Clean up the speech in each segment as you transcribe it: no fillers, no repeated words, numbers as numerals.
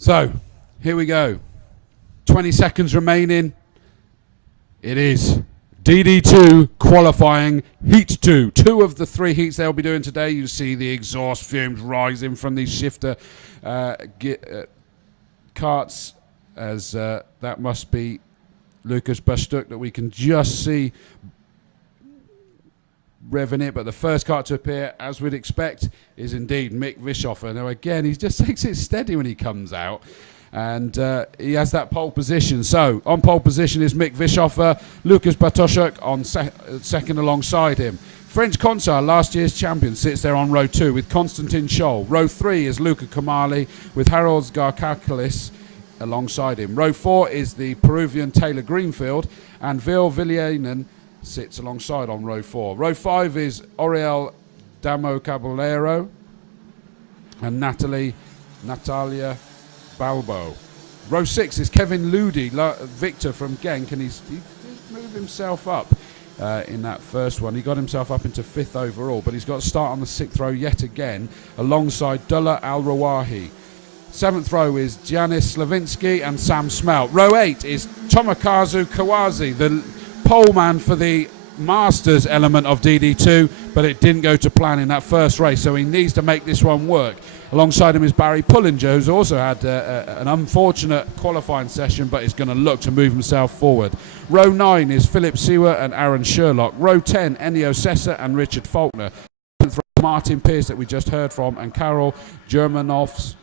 So, here we go. 20 seconds remaining. It is DD2 qualifying heat 2. Two of the three heats they'll be doing today. You see the exhaust fumes rising from these shifter carts, as that must be Lucas Bastuk that we can just see revving it. But the first car to appear, as we'd expect, is indeed Mick Vischoffer. Now again, he just takes it steady when he comes out, and he has that pole position. So on pole position is Mick Vischoffer, Lucas Bartoszek on second alongside him. French Consar, last year's champion, sits there on row 2 with Konstantin Scholl. Row 3 is Luca Kamali with Harold Garkakalis alongside him. Row 4 is the Peruvian Taylor Greenfield, and Vil Villainen sits alongside on row 4. Row 5 is Oriel Damo Caballero and Natalia Balbo. Row 6 is Kevin Ludi, Victor from Genk, and he's moved himself up in that first one. He got himself up into 5th overall, but he's got to start on the 6th row yet again alongside Dullah Al-Rawahi. 7th row is Giannis Slavinsky and Sam Smelt. Row 8 is Tomokazu Kawazi, the pole man for the Masters element of DD2, but it didn't go to plan in that first race, so he needs to make this one work. Alongside him is Barry Pullinger, who's also had an unfortunate qualifying session, but is going to look to move himself forward. Row 9 is Philip Sewer and Aaron Sherlock. Row 10, Ennio Sessa and Richard Faulkner. Martin Pierce, that we just heard from, and Karol Germanowicz.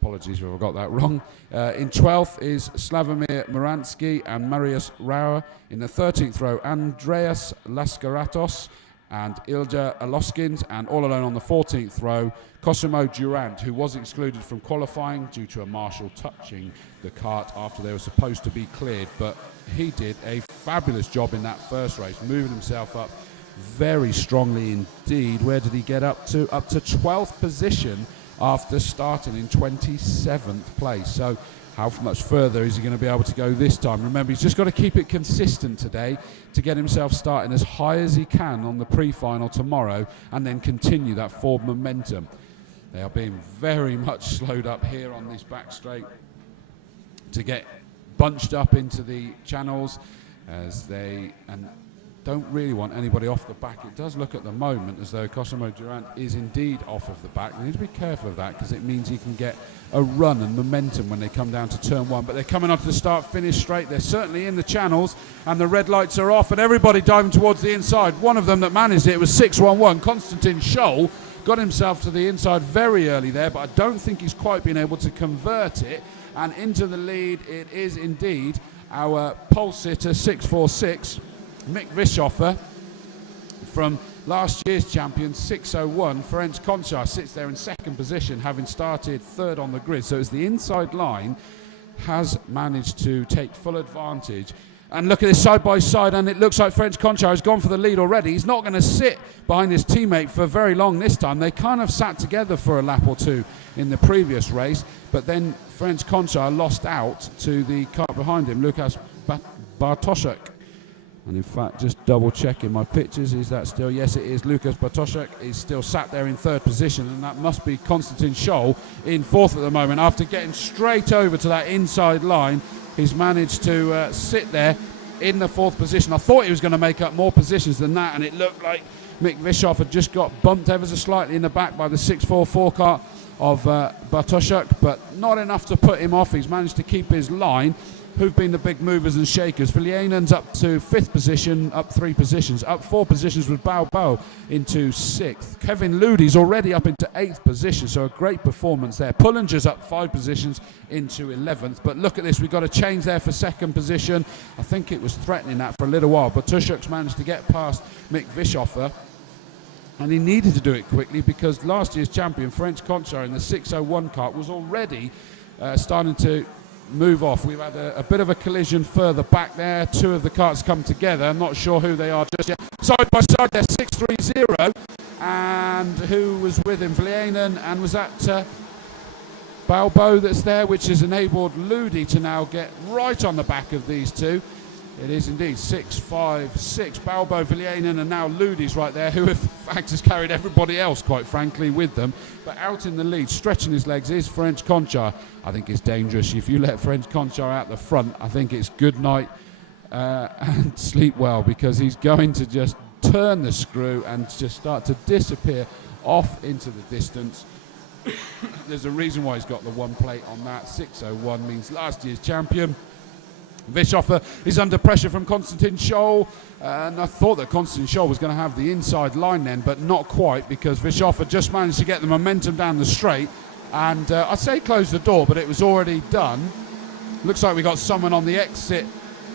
Apologies if I got that wrong. In 12th is Slavomir Moransky and Marius Rauer. In the 13th row, Andreas Laskaratos and Ilja Aloskins. And all alone on the 14th row, Cosimo Durant, who was excluded from qualifying due to a marshal touching the cart after they were supposed to be cleared. But he did a fabulous job in that first race, moving himself up very strongly indeed. Where did he get up to? Up to 12th position after starting in 27th place. So how much further is he going to be able to go this time? Remember, he's just got to keep it consistent today to get himself starting as high as he can on the pre-final tomorrow, and then continue that forward momentum. They are being very much slowed up here on this back straight to get bunched up into the channels, as they don't really want anybody off the back. It does look at the moment as though Cosimo Durant is indeed off of the back. They need to be careful of that, because it means he can get a run and momentum when they come down to turn 1. But they're coming onto the start-finish straight. They're certainly in the channels, and the red lights are off, and everybody diving towards the inside. One of them that managed it was 611. Konstantin Scholl got himself to the inside very early there, but I don't think he's quite been able to convert it. And into the lead it is indeed our pole sitter, 646. Mick Vischoffer from last year's champion, 601. Ferenc Koncar sits there in second position, having started 3rd on the grid. So it's the inside line has managed to take full advantage. And look at this side by side, and it looks like Ferenc Koncar has gone for the lead already. He's not going to sit behind his teammate for very long this time. They kind of sat together for a lap or two in the previous race, but then Ferenc Koncar lost out to the car behind him, Lucas Bartoszek. And in fact, just double checking my pictures, is that still? Yes, it is. Lucas Bartoszek is still sat there in 3rd position, and that must be Konstantin Scholl in 4th at the moment. After getting straight over to that inside line, he's managed to sit there in the 4th position. I thought he was going to make up more positions than that, and it looked like Mick Vischoffer had just got bumped ever so slightly in the back by the 644 car of Bartoszek, but not enough to put him off. He's managed to keep his line. Who've been the big movers and shakers? Villainen's up to 5th position, up 3 positions. Up 4 positions with Bao into 6th. Kevin Ludi's already up into 8th position, so a great performance there. Pullinger's up 5 positions into 11th. But look at this, we've got a change there for 2nd position. I think it was threatening that for a little while, but Tushuk's managed to get past Mick Vischoffer. And he needed to do it quickly, because last year's champion, Ferenc Koncar, in the 601 cart was already starting to move off. We've had a bit of a collision further back there. 2 of the carts come together. I'm not sure who they are just yet. Side by side there, 630. And who was with him? Villainen, and was that Balbo that's there, which has enabled Ludi to now get right on the back of these two. It is indeed 6-5-6. Balbo, Villienen, and now Ludi's right there, who in fact has carried everybody else, quite frankly, with them. But out in the lead, stretching his legs, is French Conchar. I think it's dangerous. If you let French Conchar out the front, I think it's good night and sleep well, because he's going to just turn the screw and just start to disappear off into the distance. There's a reason why he's got the one plate on that. 6:01 means last year's champion. Vischoffer is under pressure from Konstantin Scholl, and I thought that Konstantin Scholl was going to have the inside line then, but not quite, because Vischoffer just managed to get the momentum down the straight, and I'd say close the door, but it was already done. Looks like we got someone on the exit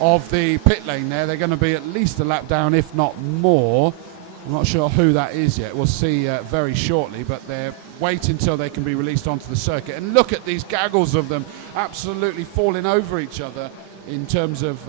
of the pit lane there. They're going to be at least a lap down, if not more. I'm not sure who that is yet. We'll see very shortly, but they're waiting until they can be released onto the circuit. And look at these gaggles of them absolutely falling over each other in terms of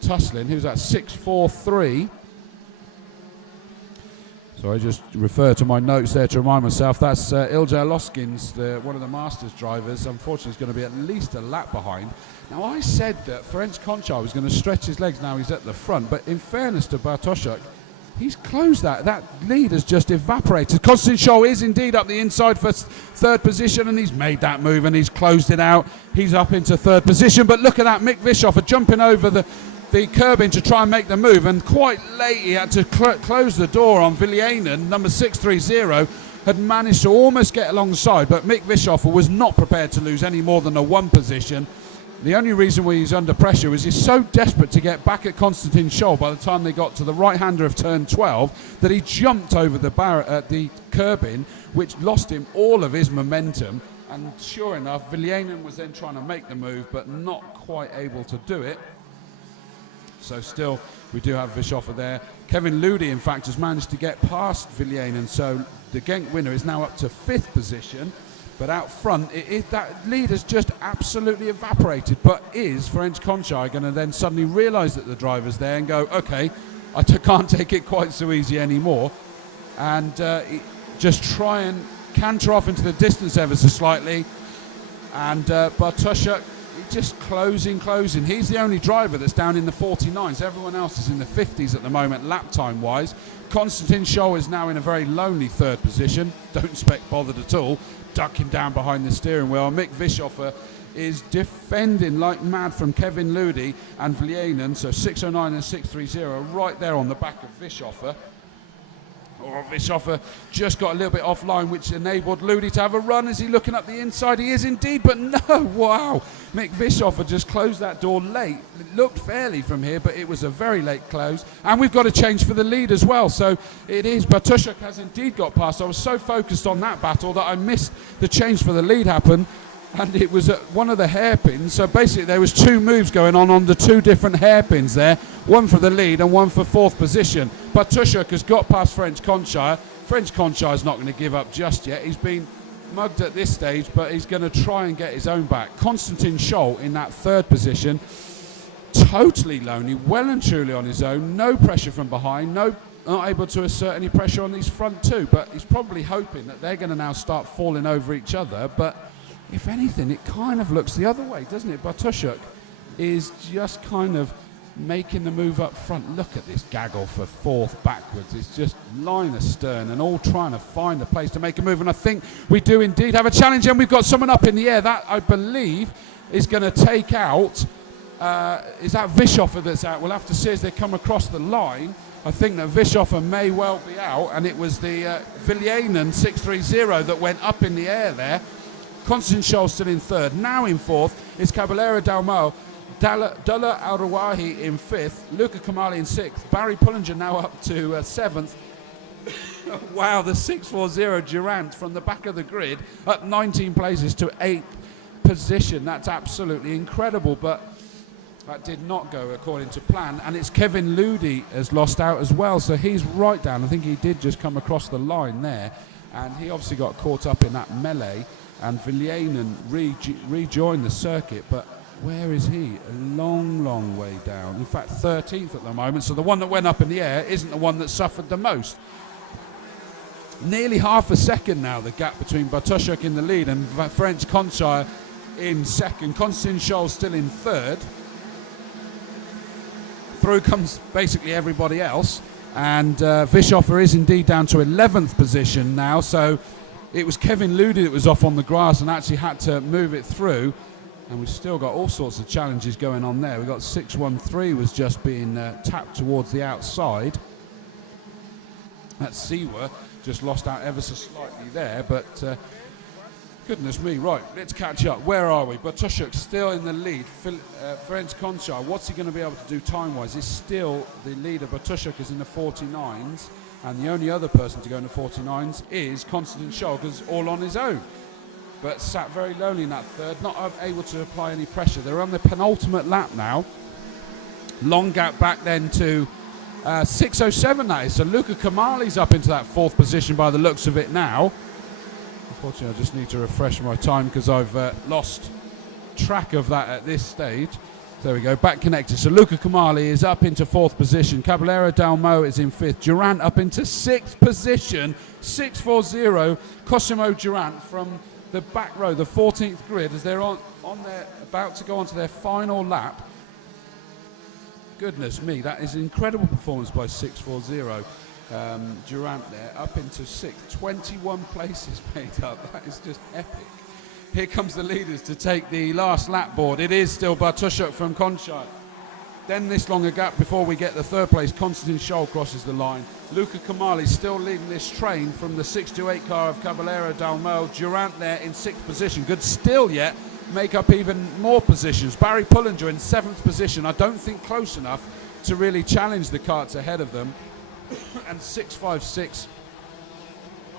tussling. Who's that? 6-4-3. So I just refer to my notes there to remind myself. That's Ilja Loskins, one of the Masters drivers. Unfortunately, he's going to be at least a lap behind. Now, I said that Ferenc Conchar was going to stretch his legs. Now he's at the front. But in fairness to Bartoszek, he's closed that. That lead has just evaporated. Konstantin Scholl is indeed up the inside for third position, and he's made that move and he's closed it out. He's up into third position. But look at that, Mick Vischoffer jumping over the curbing to try and make the move, and quite late he had to close the door on Villienen. Number 630 had managed to almost get alongside, but Mick Vischoffer was not prepared to lose any more than a one position. The only reason why he's under pressure is he's so desperate to get back at Konstantin Scholl by the time they got to the right-hander of turn 12 that he jumped over the curbing, which lost him all of his momentum. And sure enough, Villienen was then trying to make the move, but not quite able to do it. So still, we do have Vischoffer there. Kevin Ludi, in fact, has managed to get past Villienen, so the Genk winner is now up to fifth position. But out front, that lead has just absolutely evaporated. But is Ferenc Conchar going to then suddenly realise that the driver's there and go, OK, I can't take it quite so easy anymore, and just try and canter off into the distance ever so slightly. And Bartoszek just closing. He's the only driver that's down in the 49s. Everyone else is in the 50s at the moment, lap time wise. Konstantin Scholl is now in a very lonely third position. Don't expect bothered at all, ducking down behind the steering wheel. Mick Vischoffer is defending like mad from Kevin Ludi and Villienen, so 609 and 630 right there on the back of Vischoffer. Vischoffer just got a little bit offline, which enabled Ludi to have a run. Is he looking up the inside? He is indeed, but no, wow. Mick Vischoffer just closed that door late. It looked fairly from here, but it was a very late close. And we've got a change for the lead as well. So it is, Bartoszek has indeed got past. I was so focused on that battle that I missed the change for the lead happen. And it was at one of the hairpins. So basically there was two moves going on the two different hairpins there. One for the lead and one for fourth position. Bartoszek has got past Ferenc Conchar. Ferenc Conchar is not going to give up just yet. He's been mugged at this stage, but he's going to try and get his own back. Konstantin Scholl in that third position. Totally lonely, well and truly on his own. No pressure from behind. Not able to assert any pressure on these front two. But he's probably hoping that they're going to now start falling over each other. But if anything, it kind of looks the other way, doesn't it? Bartoszek is just kind of making the move up front. Look at this gaggle for fourth backwards. It's just line astern and all trying to find a place to make a move. And I think we do indeed have a challenge, and we've got someone up in the air. That, I believe, is going to take out, is that Vischoffer that's out? We'll have to see as they come across the line. I think that Vischoffer may well be out, and it was the Villienen 630 that went up in the air there. Konstantin Scholl still in third. Now in fourth is Caballero Dalmau. Dullah Al-Rawahi in fifth. Luca Kamali in sixth. Barry Pullinger now up to seventh. Wow, the 640 Durant from the back of the grid up 19 places to eighth position. That's absolutely incredible, but that did not go according to plan. And it's Kevin Ludi has lost out as well, so he's right down. I think he did just come across the line there, and he obviously got caught up in that melee. And Villienen rejoined the circuit, but where is he? A long, long way down. In fact, 13th at the moment. So the one that went up in the air isn't the one that suffered the most. Nearly half a second now, the gap between Bartoszek in the lead and Ferenc Conchar in second. Konstantin Scholl still in third. through comes basically everybody else, and Vischoffer is indeed down to 11th position now, so it was Kevin Ludi that was off on the grass and actually had to move it through, and we've still got all sorts of challenges going on there. We've got 613 was just being tapped towards the outside. That Siwa just lost out ever so slightly there, but goodness me. Right, let's catch up. Where are we? Bartoszek still in the lead. Ferenc Konchar, what's he going to be able to do time-wise? He's still the leader. Bartoszek is in the 49s, and the only other person to go in the 49s is Konstantin Scholz, all on his own. But sat very lowly in that third, not able to apply any pressure. They're on the penultimate lap now. Long gap back then to 6:07 that is. So Luca Kamali's up into that 4th position by the looks of it now. Unfortunately, I just need to refresh my time because I've lost track of that at this stage. There we go, back connected. So Luca Kamali is up into 4th position. Caballero Dalmo is in 5th. Durant up into 6th position. 6:40. Cosimo Durant from the back row, the 14th grid, as they're on their about to go onto their final lap. Goodness me, that is an incredible performance by 6:40. Durant there up into 6th, 21 places made up. That is just epic. Here comes the leaders to take the last lap board. It is still Bartoszek from Konchar. Then this longer gap before we get the 3rd place. Konstantin Scholz crosses the line. Luca Kamali still leading this train from the 628 car of Caballero Dalmo. Durant there in 6th position. Good still yet. Make up even more positions. Barry Pullinger in 7th position. I don't think close enough to really challenge the karts ahead of them. And 656.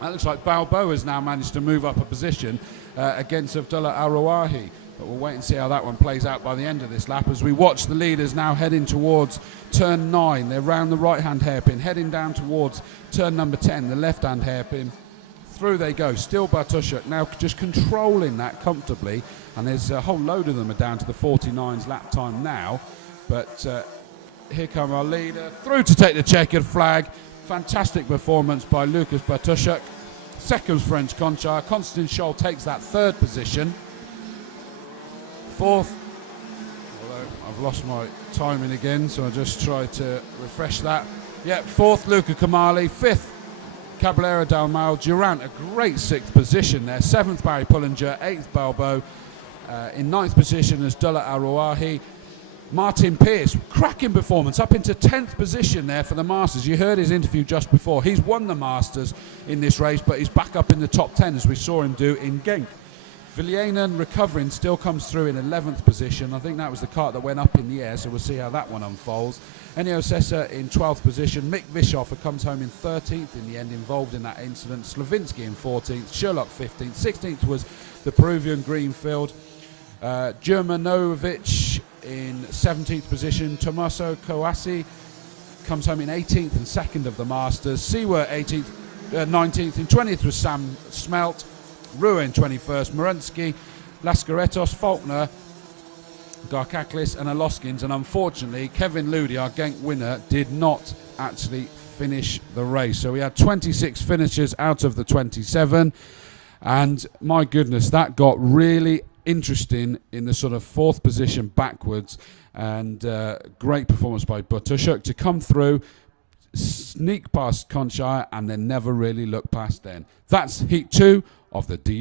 That looks like Balbo has now managed to move up a position against Abdullah Arouahi. But we'll wait and see how that one plays out by the end of this lap as we watch the leaders now heading towards turn 9. They're round the right-hand hairpin, heading down towards turn number 10, the left-hand hairpin. Through they go. Still Bartoszek now just controlling that comfortably. And there's a whole load of them are down to the 49's lap time now. But here come our leader. Through to take the checkered flag. Fantastic performance by Lukas Bartoszek. Second's Ferenc Konchar. Konstantin Scholz takes that 3rd position. 4th, although I've lost my timing again, so I just try to refresh that. Yep, 4th, Luca Kamali. 5th, Caballero Dalmo. Durant, a great 6th position there. 7th, Barry Pullinger. 8th, Balbo. In 9th position is Abdullah Arouahi. Martin Pearce, cracking performance, up into 10th position there for the Masters. You heard his interview just before. He's won the Masters in this race, but he's back up in the top 10 as we saw him do in Genk. Villienen recovering still comes through in 11th position. I think that was the kart that went up in the air, so we'll see how that one unfolds. Ennio Sessa in 12th position. Mick Vischoffer comes home in 13th in the end, involved in that incident. Slavinsky in 14th. Sherlock 15th. 16th was the Peruvian Greenfield. Germanovic in 17th position. Tommaso Coassi comes home in 18th and 2nd of the Masters. Siwa 18th, 19th. In 20th was Sam Smelt. Ruin 21st, Muransky, Lascaretos, Faulkner, Garkaklis and Aloskins, and unfortunately Kevin Ludi, our Genk winner, did not actually finish the race. So we had 26 finishes out of the 27, and my goodness, that got really interesting in the sort of 4th position backwards, and great performance by Bartoszek to come through, sneak past Konchar and then never really look past then. That's heat 2 of the DD2.